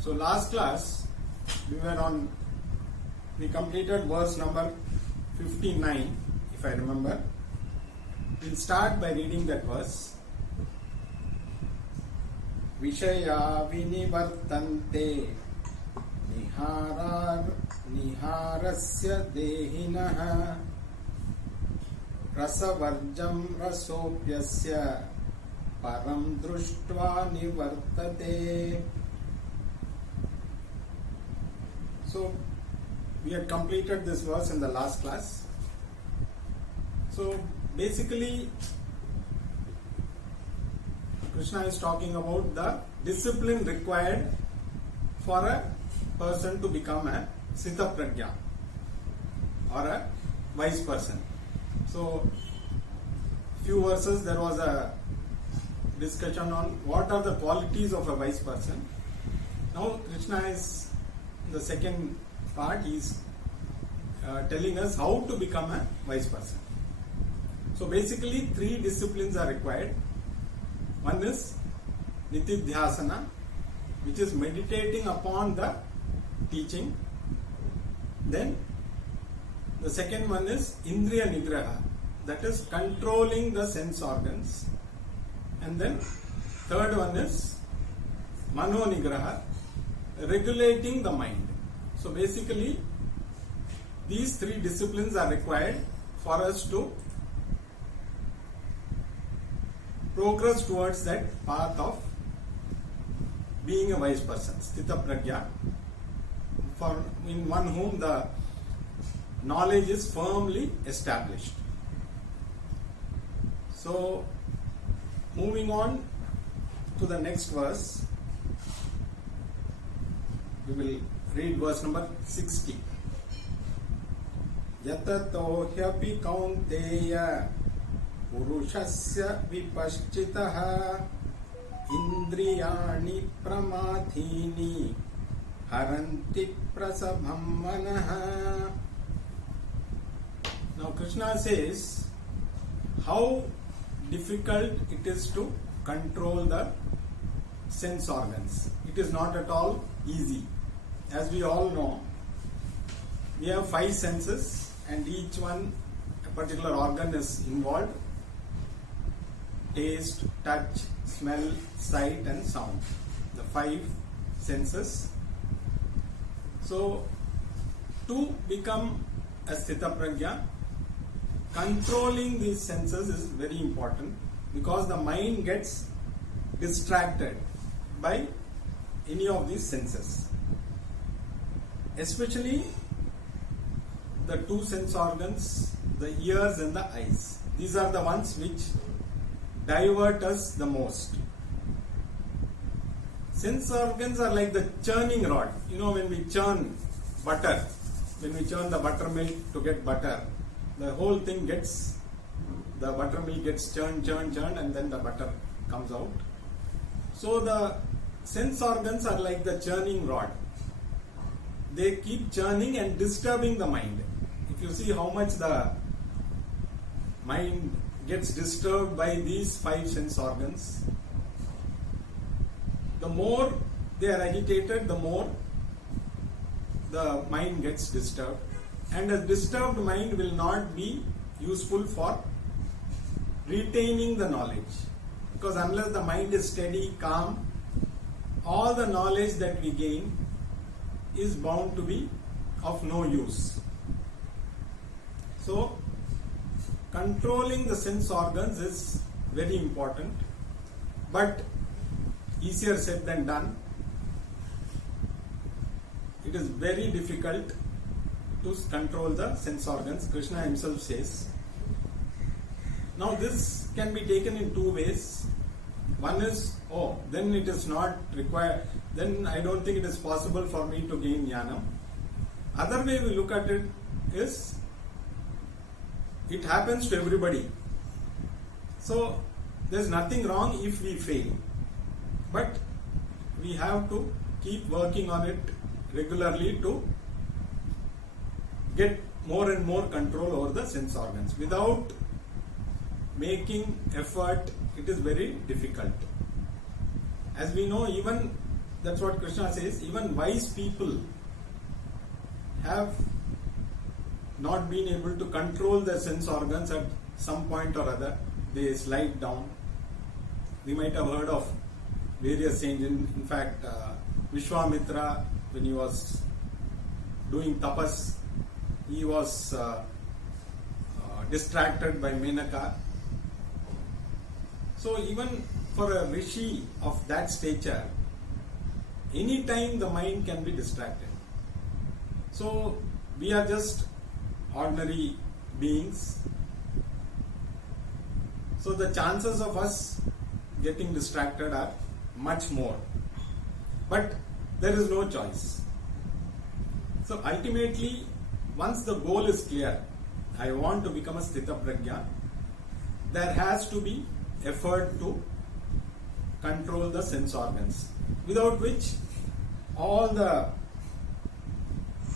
So last class we completed verse number 59, if I remember. We'll start by reading that verse. Vishaya vinivartante niharasya dehinaha rasavarjam rasopyasya param drushtva nivartate. So we had completed this verse in the last class. So basically Krishna is talking about the discipline required for a person to become a Sthita Prajna or a wise person. So few verses there was a discussion on what are the qualities of a wise person. Now Krishna is in the second part, he is telling us how to become a wise person. So basically 3 disciplines are required. One is Nitidhyasana, which is meditating upon the teaching. Then the second one is Indriya Nigraha, that is controlling the sense organs. And then third one is Mano Nigraha, regulating the mind. So basically these 3 disciplines are required for us to progress towards that path of being a wise person, Sthita Prajna, in one whom the knowledge is firmly established. So moving on to the next verse, we will read verse number 60. Yatato hyapi kaunteya purushasya vipaschitaha indriyani pramathini haranti prasabham manaha. Now Krishna says how difficult it is to control the sense organs. It is not at all easy. As we all know, we have 5 senses and each one, a particular organ is involved. Taste, touch, smell, sight and sound. The 5 senses. So, to become a Sthita Prajna, controlling these senses is very important because the mind gets distracted by any of these senses. Especially the 2 sense organs, the ears and the eyes. These are the ones which divert us the most. Sense organs are like the churning rod. You know, when we churn butter, when we churn the buttermilk to get butter, the whole thing gets, the buttermilk gets churned and then the butter comes out. So the sense organs are like the churning rod. They keep churning and disturbing the mind. If you see how much the mind gets disturbed by these 5 sense organs, the more they are agitated, the more the mind gets disturbed. And a disturbed mind will not be useful for retaining the knowledge. Because unless the mind is steady, calm, all the knowledge that we gain is bound to be of no use. So, controlling the sense organs is very important, but easier said than done. It is very difficult to control the sense organs. Krishna himself says. Now this can be taken in 2 ways. One is, then it is not required, then I don't think it is possible for me to gain jnana. Other way we look at it is, it happens to everybody. So there is nothing wrong if we fail. But we have to keep working on it regularly to get more and more control over the sense organs. Without making effort, it is very difficult. As we know, even that's what Krishna says, even wise people have not been able to control their sense organs at some point or other. They slide down. We might have heard of various saints. In fact, Vishwamitra, when he was doing tapas, he was distracted by Menaka. So even for a rishi of that stature, any time the mind can be distracted. So we are just ordinary beings. So the chances of us getting distracted are much more. But there is no choice. So ultimately, once the goal is clear, I want to become a Sthita Prajna, there has to be effort to control the sense organs, without which all the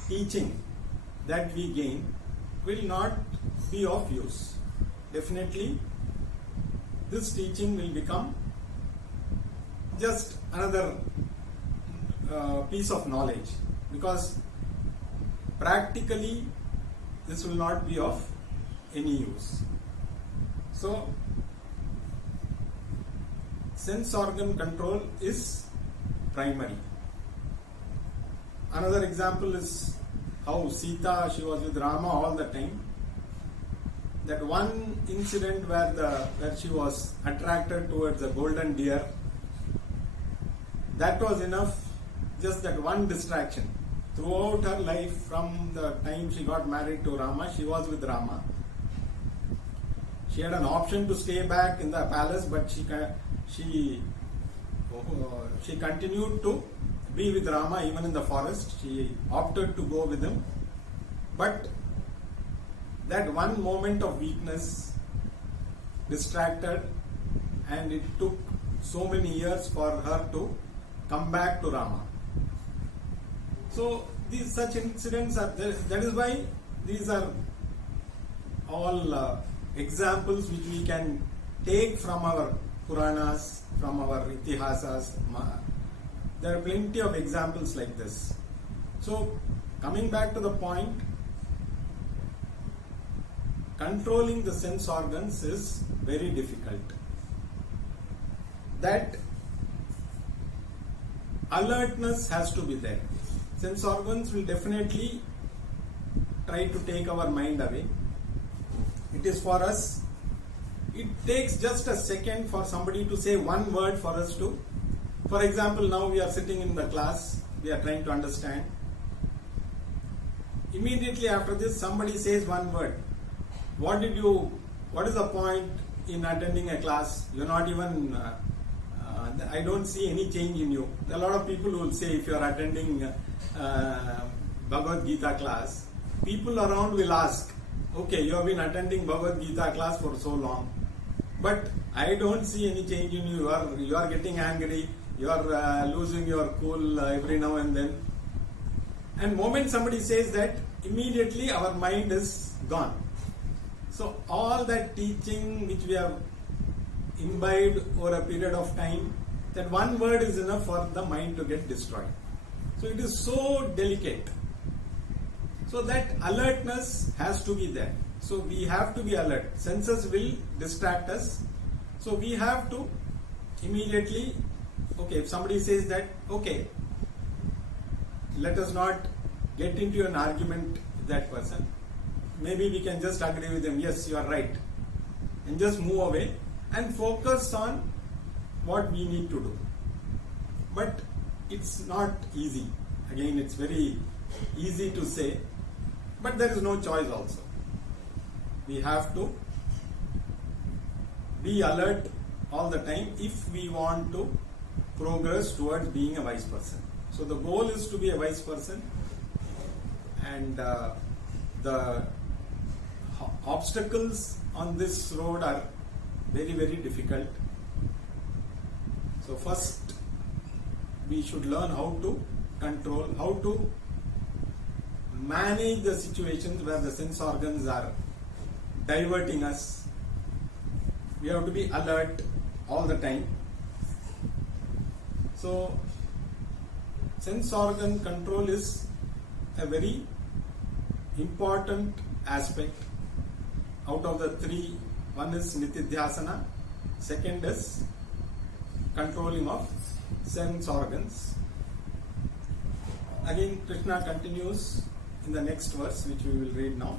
teaching that we gain will not be of use. Definitely, this teaching will become just another piece of knowledge, because practically this will not be of any use. So, sense organ control is primary. Another example is how Sita, she was with Rama all the time. That one incident where she was attracted towards a golden deer, that was enough, just that one distraction. Throughout her life, from the time she got married to Rama, she was with Rama. She had an option to stay back in the palace, but she continued to be with Rama even in the forest. She opted to go with him. But that one moment of weakness distracted, and it took so many years for her to come back to Rama. So these such incidents are there. That is why these are all examples which we can take from our Puranas, from our Itihasas. There are plenty of examples like this. So coming back to the point, controlling the sense organs is very difficult. That alertness has to be there. Sense organs will definitely try to take our mind away. It is for us, it takes just a second for somebody to say one word for us to, for example, now we are sitting in the class, we are trying to understand. Immediately after this, somebody says one word. What is the point in attending a class? You're not even, I don't see any change in you. There are a lot of people who will say, if you are attending Bhagavad Gita class, people around will ask, okay, you have been attending Bhagavad Gita class for so long, but I don't see any change in you. You are getting angry, you are losing your cool every now and then. And moment somebody says that, immediately our mind is gone. So all that teaching which we have imbibed over a period of time, that one word is enough for the mind to get destroyed. So it is so delicate. So that alertness has to be there. So we have to be alert. Senses will distract us. So we have to immediately, okay, if somebody says that, okay, let us not get into an argument with that person. Maybe we can just agree with them, yes, you are right, and just move away and focus on what we need to do. But it's not easy. Again, it's very easy to say, but there is no choice also. We have to be alert all the time if we want to progress towards being a wise person. So the goal is to be a wise person, and the obstacles on this road are very, very difficult. So first we should learn how to control, how to manage the situations where the sense organs are diverting us. We have to be alert all the time. So sense organ control is a very important aspect. Out of the three, one is nitidhyasana, second is controlling of sense organs. Again, Krishna continues in the next verse, which we will read now.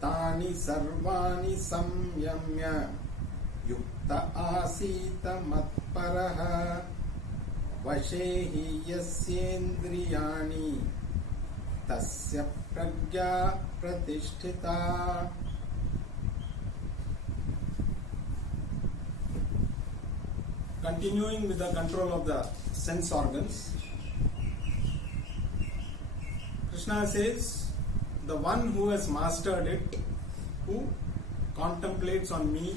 Tani sarvani samyamya yukta asita matparaha vashehi yasyendriyani tasya pragya pratisthita. Continuing with the control of the sense organs, Krishna says, the one who has mastered it, who contemplates on me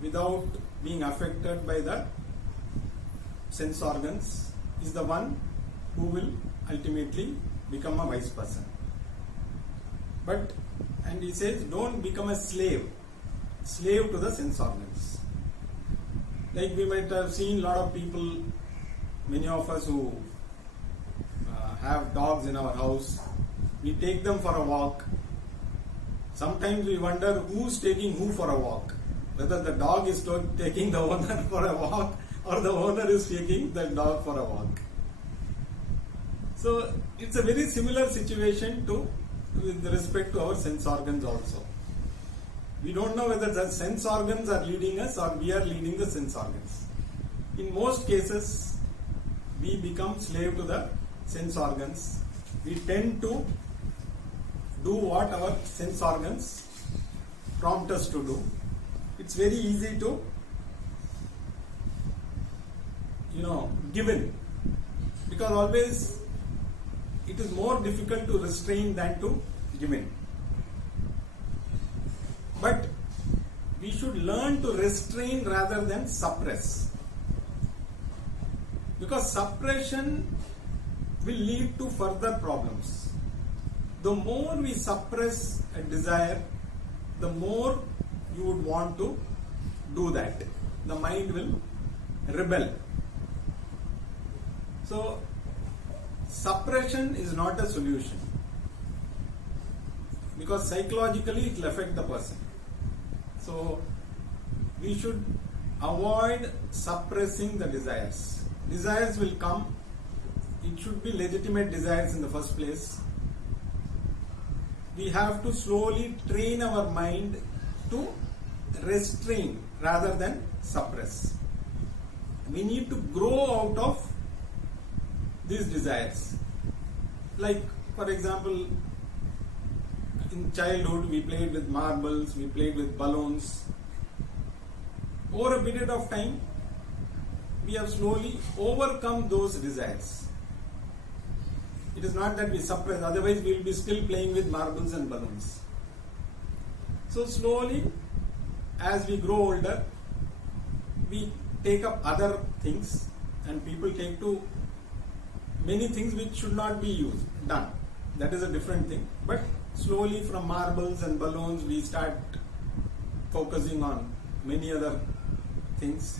without being affected by the sense organs, is the one who will ultimately become a wise person. And he says, don't become a slave to the sense organs. Like we might have seen a lot of people, many of us who have dogs in our house, we take them for a walk. Sometimes we wonder who's taking who for a walk. Whether the dog is taking the owner for a walk or the owner is taking the dog for a walk. So it's a very similar situation with respect to our sense organs also. We don't know whether the sense organs are leading us or we are leading the sense organs. In most cases, we become slave to the sense organs. We tend to do what our sense organs prompt us to do. It's very easy to, give in. Because always it is more difficult to restrain than to give in. But we should learn to restrain rather than suppress. Because suppression will lead to further problems. The more we suppress a desire, the more you would want to do that. The mind will rebel. So, suppression is not a solution. Because psychologically it will affect the person. So, we should avoid suppressing the desires. Desires will come. It should be legitimate desires in the first place. We have to slowly train our mind to restrain rather than suppress. We need to grow out of these desires. Like, for example, in childhood we played with marbles, we played with balloons. Over a period of time, we have slowly overcome those desires. It is not that we suppress, otherwise we will be still playing with marbles and balloons. So slowly, as we grow older, we take up other things, and people take to many things which should not be done. That is a different thing. But slowly from marbles and balloons, we start focusing on many other things.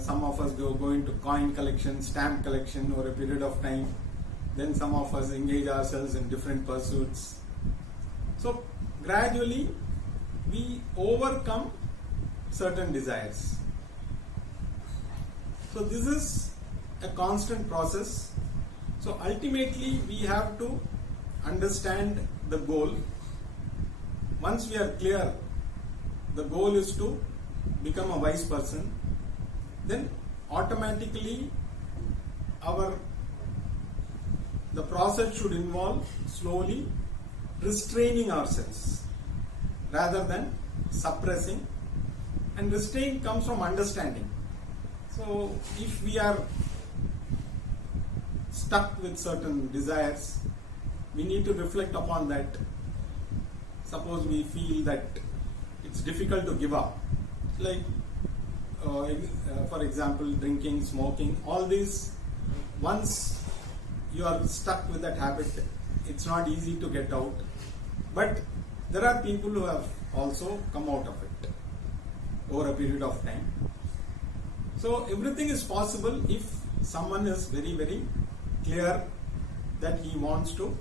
Some of us go into coin collection, stamp collection over a period of time. Then some of us engage ourselves in different pursuits. So gradually we overcome certain desires. So this is a constant process. So ultimately we have to understand the goal. Once we are clear, the goal is to become a wise person, then automatically the process should involve slowly restraining ourselves rather than suppressing. And restraint comes from understanding. So if we are stuck with certain desires, we need to reflect upon that. Suppose we feel that it's difficult to give up, like for example drinking, smoking, all these, once you are stuck with that habit, it's not easy to get out. But there are people who have also come out of it over a period of time. So everything is possible if someone is very, very clear that he wants to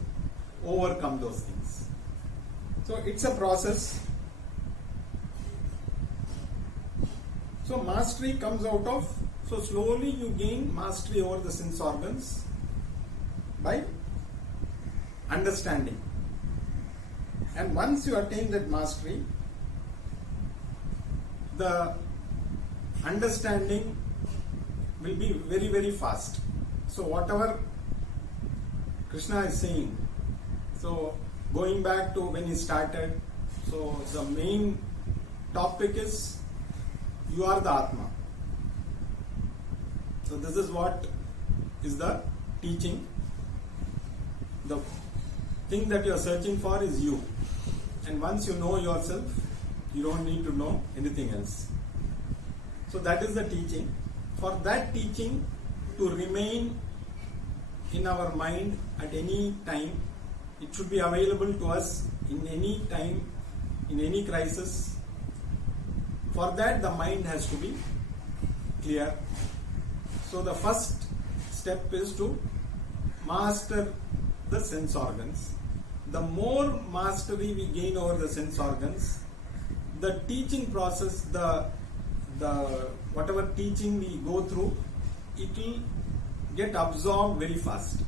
overcome those things. So it's a process. So mastery comes out of, so slowly you gain mastery over the sense organs by understanding. And once you attain that mastery, the understanding will be very, very fast. So whatever Krishna is saying, so going back to when he started, so the main topic is you are the Atma. So this is what is the teaching. The thing that you are searching for is you. And once you know yourself, you don't need to know anything else. So that is the teaching. For that teaching to remain in our mind at any time, it should be available to us in any time, in any crisis. For that, the mind has to be clear. So the first step is to master the sense organs. The more mastery we gain over the sense organs, the teaching process, the whatever teaching we go through, it will get absorbed very fast.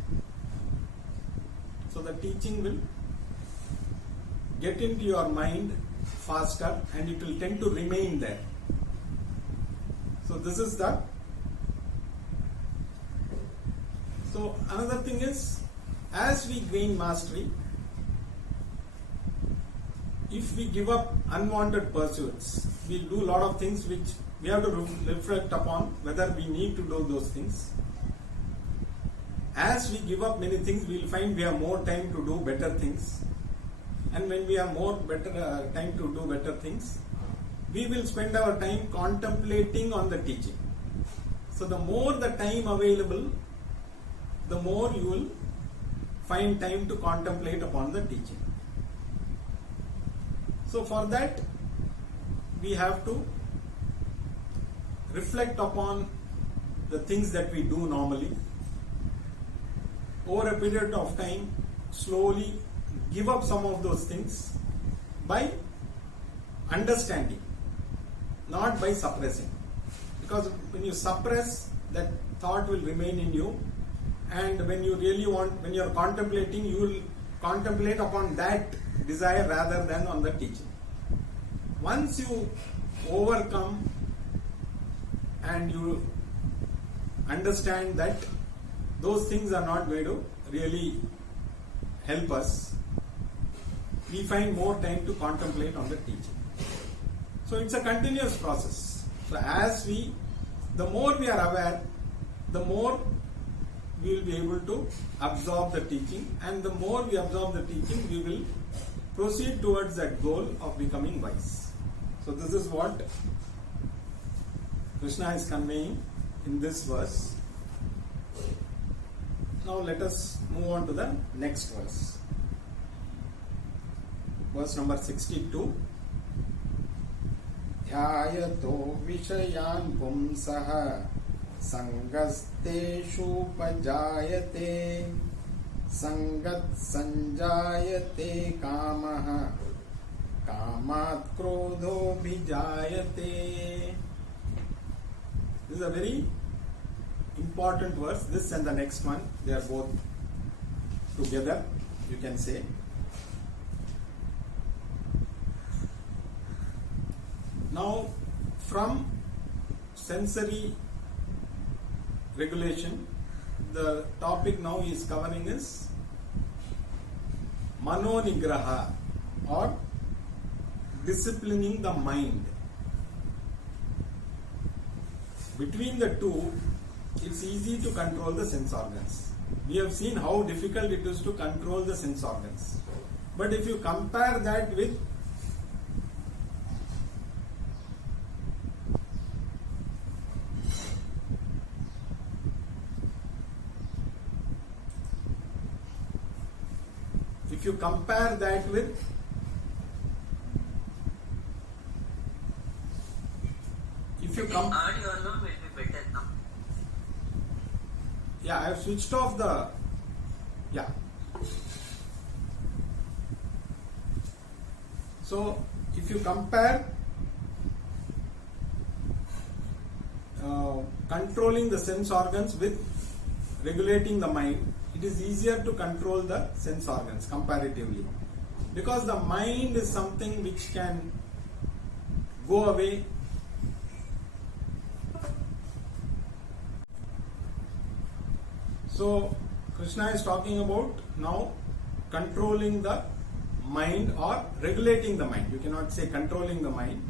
So the teaching will get into your mind faster and it will tend to remain there. So this is the. So another thing is, as we gain mastery, if we give up unwanted pursuits, we do a lot of things which we have to reflect upon whether we need to do those things. As we give up many things, we will find we have more time to do better things. And when we have more time to do better things, we will spend our time contemplating on the teaching. So the more the time available, the more you will find time to contemplate upon the teaching. So for that, we have to reflect upon the things that we do normally. Over a period of time, slowly give up some of those things by understanding, not by suppressing. Because when you suppress, that thought will remain in you, and when you really want, when you are contemplating, you will contemplate upon that desire rather than on the teaching. Once you overcome and you understand that those things are not going to really help us, we find more time to contemplate on the teaching. So it's a continuous process. So the more we are aware, the more we will be able to absorb the teaching, and the more we absorb the teaching, we will proceed towards that goal of becoming wise. So this is what Krishna is conveying in this verse. Now let us move on to the next verse. Verse number 62. Dhyayato vishayan pumsaha sangasteshu pajayate sangat sanjayate kamaha kamat krodho bhijayate. This is a very important verse. This and the next one, they are both together, you can say. Now, from sensory regulation, the topic now is covering is Mano Nigraha, or disciplining the mind. Between the two, it's easy to control the sense organs. We have seen how difficult it is to control the sense organs. But if you compare that with The audio will be better. Yeah, I have switched off the, yeah. So if you compare controlling the sense organs with regulating the mind, it is easier to control the sense organs comparatively, because the mind is something which can go away. So Krishna is talking about now controlling the mind or regulating the mind. You cannot say controlling the mind.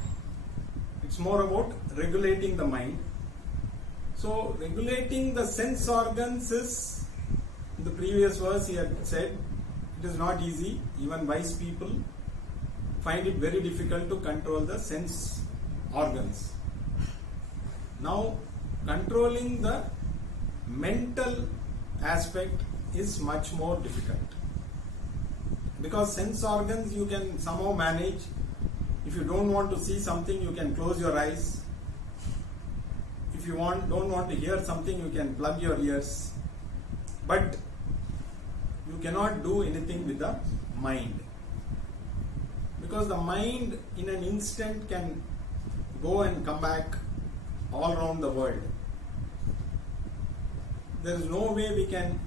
It's more about regulating the mind. So regulating the sense organs is, in the previous verse he had said, it is not easy. Even wise people find it very difficult to control the sense organs. Now controlling the mental aspect is much more difficult, because sense organs you can somehow manage. If you don't want to see something, you can close your eyes. If you don't want to hear something, you can plug your ears. But you cannot do anything with the mind, because the mind in an instant can go and come back all around the world. There is no way we can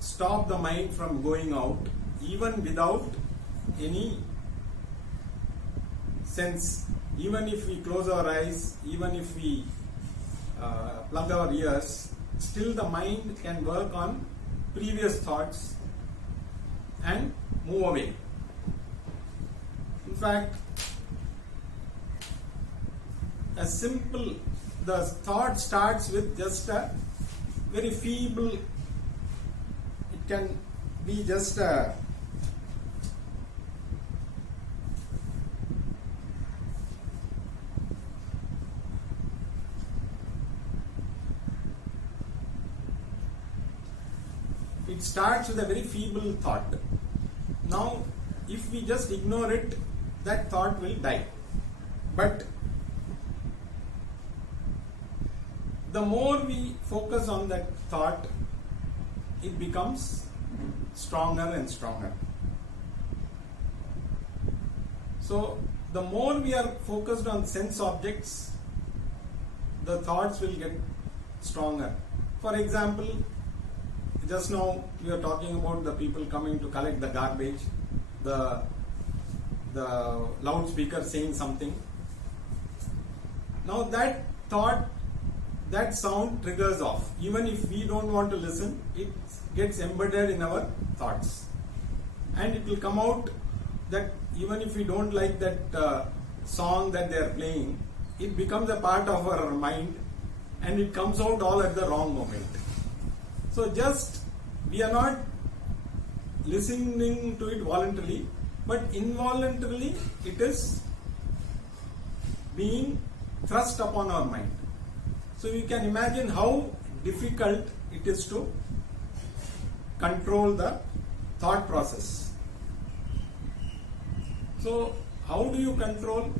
stop the mind from going out, even without any sense. Even if we close our eyes, even if we plug our ears, still the mind can work on previous thoughts and move away. In fact, the thought starts with just a very feeble, it can be just a it starts with a very feeble thought. Now, if we just ignore it, that thought will die. But the more we focus on that thought, it becomes stronger and stronger. So, the more we are focused on sense objects, the thoughts will get stronger. For example, just now we are talking about the people coming to collect the garbage, the loudspeaker saying something. Now that thought, that sound triggers off. Even if we don't want to listen, it gets embedded in our thoughts. And it will come out that even if we don't like that song that they are playing, it becomes a part of our mind and it comes out all at the wrong moment. So just, we are not listening to it voluntarily, but involuntarily it is being thrust upon our mind. So you can imagine how difficult it is to control the thought process. So how do you control?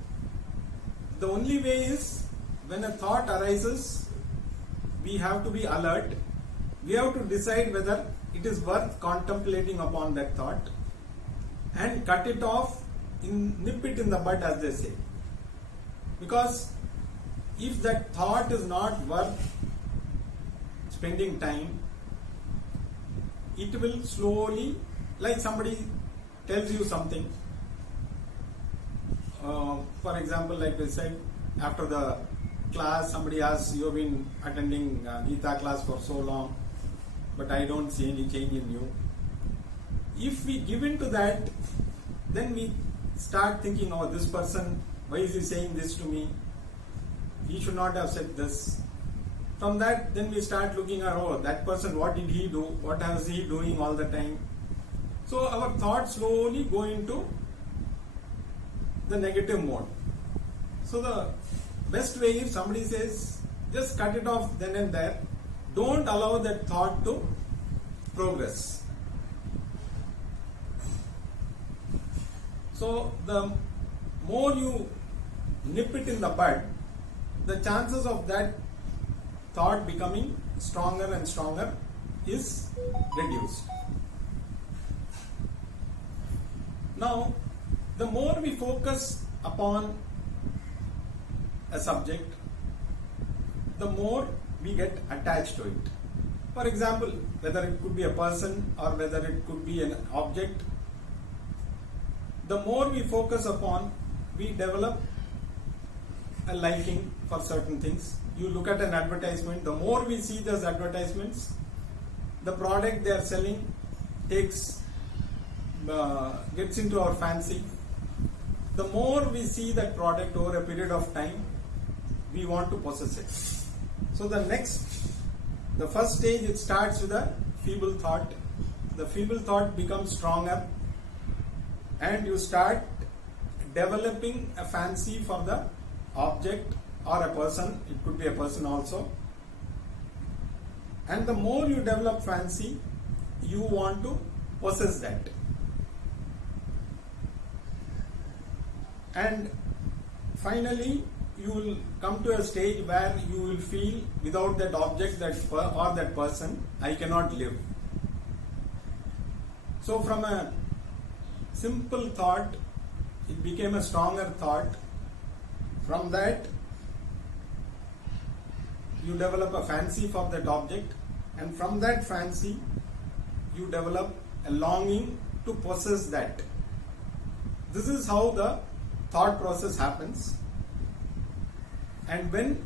The only way is, when a thought arises, we have to be alert. We have to decide whether it is worth contemplating upon that thought and cut it off, nip it in the bud, as they say. Because if that thought is not worth spending time, it will slowly, like somebody tells you something. For example, like we said, after the class, somebody asks, you have been attending Gita class for so long, but I don't see any change in you. If we give in to that, then we start thinking, oh, this person, why is he saying this to me? He should not have said this. From that, then we start looking at, oh, that person, what did he do? What was he doing all the time? So our thoughts slowly go into the negative mode. So the best way, if somebody says, just cut it off then and there, don't allow that thought to progress. So the more you nip it in the bud, the chances of that thought becoming stronger and stronger is reduced. Now, the more we focus upon a subject, the more we get attached to it. For example, whether it could be a person or whether it could be an object, the more we focus upon, we develop a liking for certain things. You look at an advertisement, the more we see those advertisements, the product they are selling gets into our fancy. The more we see that product over a period of time, we want to possess it. So the first stage, it starts with a feeble thought. The feeble thought becomes stronger, and you start developing a fancy for the object or a person. It could be a person also. And the more you develop fancy, you want to possess that. And finally, you will come to a stage where you will feel, without that object or that person, I cannot live. So from a simple thought, it became a stronger thought. From that, you develop a fancy for that object, and from that fancy, you develop a longing to possess that. This is how the thought process happens. And when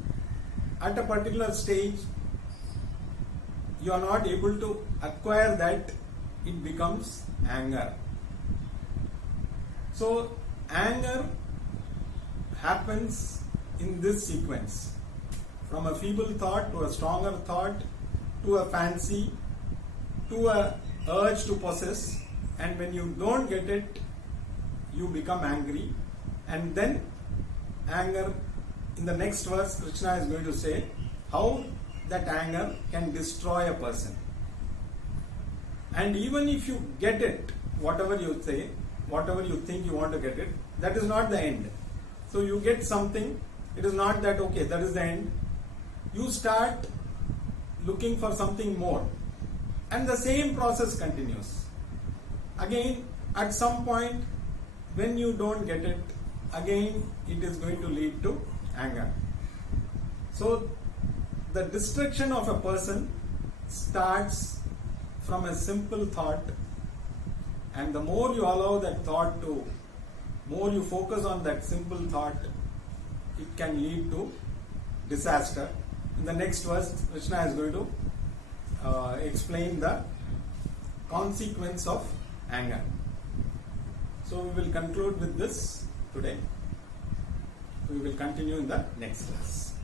at a particular stage you are not able to acquire that, it becomes anger. So anger happens in this sequence, from a feeble thought to a stronger thought to a fancy to a urge to possess, and when you don't get it, you become angry. And then anger, in the next verse, Krishna is going to say how that anger can destroy a person. And even if you get it, whatever you say, whatever you think you want to get it, that is not the end. So you get something, it is not that okay, that is the end. You start looking for something more, and the same process continues. Again, at some point, when you don't get it, again it is going to lead to anger. So the destruction of a person starts from a simple thought, and the more you allow that thought to, more you focus on that simple thought, it can lead to disaster. In the next verse, Krishna is going to explain the consequence of anger. So we will conclude with this today. We will continue in the next class.